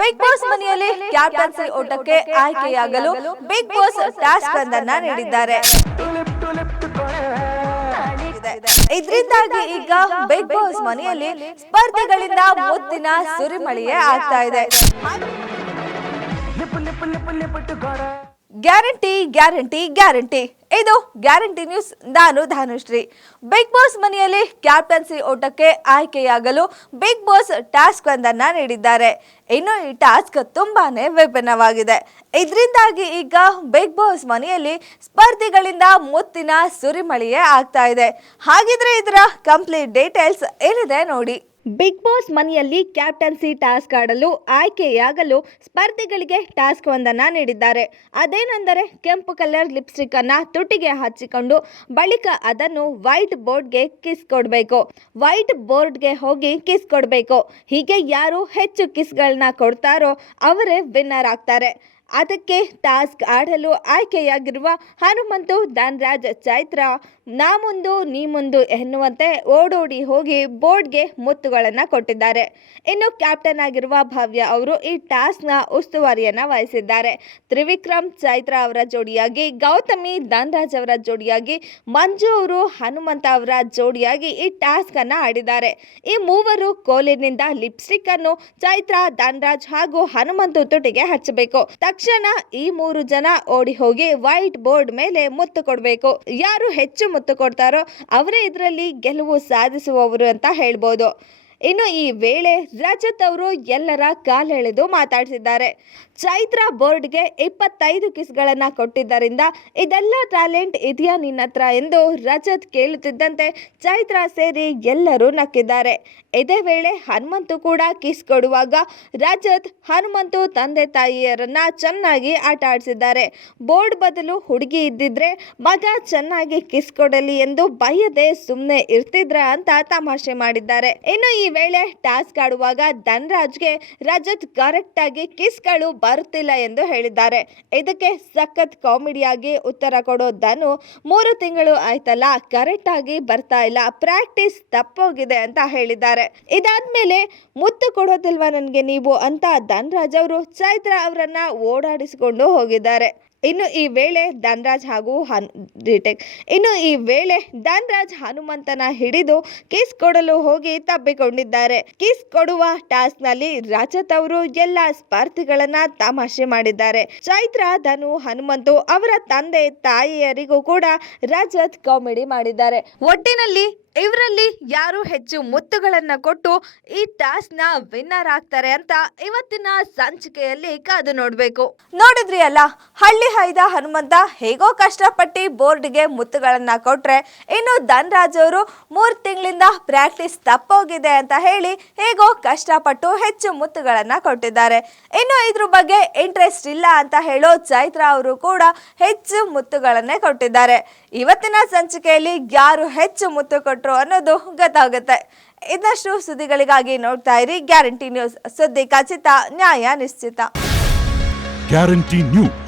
Big boss ಮನೆಯಲ್ಲಿ captaincy ಓಟಕ್ಕೆ ಆಯ್ಕೆಯಾಗಲು ಬಿಗ್ ಬಾಸ್ ಟಾಸ್ಕ್ ಒಂದನ್ನ ನೀಡಿದ್ದಾರೆ. ಇದರಿಂದಾಗಿ ಈಗ ಬಿಗ್ ಬಾಸ್ ಮನೆಯಲ್ಲಿ ಸ್ಪರ್ಧೆಗಳಿಂದ ಮುತ್ತಿನ ಸುರಿಮಳೆಯೇ ಆಗ್ತಾ ಇದೆ. Guarantee guarantee guarantee. ಇದು ಗ್ಯಾರಂಟಿ ನ್ಯೂಸ್. ನಾನು ಧಾನುಶ್ರೀ. ಬಿಗ್ ಬಾಸ್ ಮನೆಯಲ್ಲಿ ಕ್ಯಾಪ್ಟನ್ಸಿ ಓಟಕ್ಕೆ ಆಯ್ಕೆಯಾಗಲು ಬಿಗ್ ಬಾಸ್ ಟಾಸ್ಕ್ ಒಂದನ್ನು ನೀಡಿದ್ದಾರೆ. ಇನ್ನು ಈ ಟಾಸ್ಕ್ ತುಂಬಾನೇ ವಿಭಿನ್ನವಾಗಿದೆ. ಇದರಿಂದಾಗಿ ಈಗ ಬಿಗ್ ಬಾಸ್ ಮನೆಯಲ್ಲಿ ಸ್ಪರ್ಧಿಗಳಿಂದ ಮುತ್ತಿನ ಸುರಿಮಳೆಯೇ ಆಗ್ತಾ ಇದೆ. ಹಾಗಿದ್ರೆ ಇದರ ಕಂಪ್ಲೀಟ್ ಡೀಟೇಲ್ಸ್ ಏನಿದೆ ನೋಡಿ. ಬಿಗ್ ಬಾಸ್ ಮನೆಯಲ್ಲಿ ಕ್ಯಾಪ್ಟನ್ಸಿ ಟಾಸ್ಕ್ ಆಡಲು ಆಯ್ಕೆಯಾಗಲು ಸ್ಪರ್ಧಿಗಳಿಗೆ ಟಾಸ್ಕ್ ಒಂದನ್ನು ನೀಡಿದ್ದಾರೆ. ಅದೇನೆಂದರೆ ಕೆಂಪು ಕಲರ್ ಲಿಪ್ಸ್ಟಿಕ್ ಅನ್ನ ತುಟಿಗೆ ಹಚ್ಚಿಕೊಂಡು ಬಳಿಕ ಅದನ್ನು ವೈಟ್ ಬೋರ್ಡ್ಗೆ ಕಿಸ್ ಕೊಡಬೇಕು. ವೈಟ್ ಬೋರ್ಡ್ಗೆ ಹೋಗಿ ಕಿಸ್ ಕೊಡಬೇಕು. ಹೀಗೆ ಯಾರು ಹೆಚ್ಚು ಕಿಸ್ಗಳನ್ನ ಕೊಡ್ತಾರೋ ಅವರೇ ವಿನ್ನರ್ ಆಗ್ತಾರೆ. ಅದಕ್ಕೆ ಟಾಸ್ಕ್ ಆಡಲು ಆಯ್ಕೆಯಾಗಿರುವ ಹನುಮಂತು, ಧನ್ರಾಜ್, ಚೈತ್ರ ನಾ ಮುಂದು ನೀ ಮುಂದು ಎನ್ನುವಂತೆ ಓಡೋಡಿ ಹೋಗಿ ಬೋರ್ಡ್ಗೆ ಮುತ್ತುಗಳನ್ನು ಕೊಟ್ಟಿದ್ದಾರೆ. ಇನ್ನು ಕ್ಯಾಪ್ಟನ್ ಆಗಿರುವ ಭವ್ಯ ಅವರು ಈ ಟಾಸ್ಕ್ನ ಉಸ್ತುವಾರಿಯನ್ನು ವಹಿಸಿದ್ದಾರೆ. ತ್ರಿವಿಕ್ರಮ್, ಚೈತ್ರ ಅವರ ಜೋಡಿಯಾಗಿ, ಗೌತಮಿ, ಧನ್ರಾಜ್ ಅವರ ಜೋಡಿಯಾಗಿ, ಮಂಜು ಅವರು, ಹನುಮಂತ ಅವರ ಜೋಡಿಯಾಗಿ ಈ ಟಾಸ್ಕನ್ನು ಆಡಿದ್ದಾರೆ. ಈ ಮೂವರು ಕೋಲಿನಿಂದ ಲಿಪ್ಸ್ಟಿಕ್ ಅನ್ನು ಚೈತ್ರ, ಧನ್ರಾಜ್ ಹಾಗೂ ಹನುಮಂತು ತುಟಿಗೆ ಹಚ್ಚಬೇಕು. ತಕ್ಷಣ ಈ ಮೂರು ಜನ ಓಡಿ ಹೋಗಿ ವೈಟ್ ಬೋರ್ಡ್ ಮೇಲೆ ಮುತ್ತು ಕೊಡಬೇಕು. ಯಾರು ಹೆಚ್ಚು ಮುತ್ತು ಕೊಡ್ತಾರೋ ಅವರೇ ಇದರಲ್ಲಿ ಗೆಲುವು ಸಾಧಿಸುವವರು ಅಂತ ಹೇಳ್ಬೋದು. ಇನ್ನು ಈ ವೇಳೆ ರಜತ್ ಅವರು ಎಲ್ಲರ ಕಾಲೆಳೆದು ಮಾತಾಡಿಸಿದ್ದಾರೆ. ಚೈತ್ರ ಬೋರ್ಡ್ಗೆ ಇಪ್ಪತ್ತೈದು ಕಿಸ್ಗಳನ್ನು ಕೊಟ್ಟಿದ್ದರಿಂದ ಇದೆಲ್ಲ ಟ್ಯಾಲೆಂಟ್ ಇದೆಯಾ ನಿನ್ನ ಹತ್ರ ಎಂದು ರಜತ್ ಕೇಳುತ್ತಿದ್ದಂತೆ ಚೈತ್ರ ಸೇರಿ ಎಲ್ಲರೂ ನಕ್ಕಿದ್ದಾರೆ. ಇದೇ ವೇಳೆ ಹನುಮಂತು ಕೂಡ ಕಿಸ್ ಕೊಡುವಾಗ ರಜತ್ ಹನುಮಂತು ತಂದೆ ತಾಯಿಯರನ್ನ ಚೆನ್ನಾಗಿ ಆಟ ಆಡಿಸಿದ್ದಾರೆ. ಬೋರ್ಡ್ ಬದಲು ಹುಡುಗಿ ಇದ್ದಿದ್ರೆ ಮಗ ಚೆನ್ನಾಗಿ ಕಿಸ್ ಕೊಡಲಿ ಎಂದು ಬಯದೆ ಸುಮ್ಮನೆ ಇರ್ತಿದ್ರ ಅಂತ ತಮಾಷೆ ಮಾಡಿದ್ದಾರೆ. ಇನ್ನು ಈ ವೇಳೆ ಟಾಸ್ಕ್ ಆಡುವಾಗ ಧನ್ರಾಜ್ಗೆ ರಜತ್ ಕರೆಕ್ಟ್ ಆಗಿ ಕಿಸ್ಗಳು ಬರುತ್ತಿಲ್ಲ ಎಂದು ಹೇಳಿದ್ದಾರೆ. ಇದಕ್ಕೆ ಸಖತ್ ಕಾಮಿಡಿಯಾಗಿ ಉತ್ತರ ಕೊಡೋ ಧನು ಮೂರು ತಿಂಗಳು ಆಯ್ತಲ್ಲ ಕರೆಕ್ಟ್ ಆಗಿ ಬರ್ತಾ ಇಲ್ಲ ಪ್ರಾಕ್ಟೀಸ್ ತಪ್ಪೋಗಿದೆ ಅಂತ ಹೇಳಿದ್ದಾರೆ. ಇದಾದ್ಮೇಲೆ ಮುತ್ತು ಕೊಡೋದಿಲ್ವಾ ನನಗೆ ನೀವು ಅಂತ ಧನ್ರಾಜ್ ಅವರು ಚೈತ್ರ ಅವರನ್ನ ಓಡಾಡಿಸಿಕೊಂಡು ಹೋಗಿದ್ದಾರೆ. ಇನ್ನು ಈ ವೇಳೆ ಧನ್ರಾಜ್ ಹಾಗೂ ಹನ್ ಡಿಟೆಕ್ ಇನ್ನು ಈ ವೇಳೆ ಧನ್ರಾಜ್ ಹನುಮಂತನ ಹಿಡಿದು ಕಿಸ್ ಕೊಡಲು ಹೋಗಿ ತಬ್ಬಿಕೊಂಡಿದ್ದಾರೆ. ಕಿಸ್ ಕೊಡುವ ಟಾಸ್ಕ್ನಲ್ಲಿ ರಜತ್ ಅವರು ಎಲ್ಲ ಸ್ಪರ್ಧಿಗಳನ್ನ ತಮಾಷೆ ಮಾಡಿದ್ದಾರೆ. ಚೈತ್ರ, ಧನು, ಹನುಮಂತು ಅವರ ತಂದೆ, ತಾಯಿಯರಿಗೂ ಕೂಡ ರಜತ್ ಕಾಮಿಡಿ ಮಾಡಿದ್ದಾರೆ. ಒಟ್ಟಿನಲ್ಲಿ ಇವರಲ್ಲಿ ಯಾರು ಹೆಚ್ಚು ಮುತ್ತುಗಳನ್ನು ಕೊಟ್ಟು ಈ ಟಾಸ್ಕ್ ವಿನ್ನರ್ ಆಗ್ತಾರೆ ಅಂತ ಇವತ್ತಿನ ಸಂಚಿಕೆಯಲ್ಲಿ ಕಾದು ನೋಡ್ಬೇಕು. ನೋಡಿದ್ರಿ ಅಲ್ಲ ಹಳ್ಳಿ ಹೈದ ಹನುಮಂತ ಹೇಗೋ ಕಷ್ಟಪಟ್ಟು ಬೋರ್ಡ್ಗೆ ಮುತ್ತುಗಳನ್ನ ಕೊಟ್ರೆ ಇನ್ನು ಧನ್ರಾಜ್ ಅವರು ಮೂರು ತಿಂಗಳಿಂದ ಪ್ರಾಕ್ಟೀಸ್ ತಪ್ಪೋಗಿದೆ ಅಂತ ಹೇಳಿ ಹೇಗೋ ಕಷ್ಟಪಟ್ಟು ಹೆಚ್ಚು ಮುತ್ತುಗಳನ್ನ ಕೊಟ್ಟಿದ್ದಾರೆ. ಇನ್ನು ಇದ್ರ ಬಗ್ಗೆ ಇಂಟ್ರೆಸ್ಟ್ ಇಲ್ಲ ಅಂತ ಹೇಳೋ ಚೈತ್ರ ಅವರು ಕೂಡ ಹೆಚ್ಚು ಮುತ್ತುಗಳನ್ನೇ ಕೊಟ್ಟಿದ್ದಾರೆ. ಇವತ್ತಿನ ಸಂಚಿಕೆಯಲ್ಲಿ ಯಾರು ಹೆಚ್ಚು ಮುತ್ತು ಕೊಟ್ಟರು ಅನ್ನೋದು ಗೊತ್ತಾಗುತ್ತೆ. ಇನ್ನಷ್ಟು ಸುದ್ದಿಗಳಿಗಾಗಿ ನೋಡ್ತಾ ಇರಿ ಗ್ಯಾರಂಟಿ ನ್ಯೂಸ್. ಸುದ್ದಿ ಖಚಿತ, ನ್ಯಾಯ ನಿಶ್ಚಿತ. Guarantee news.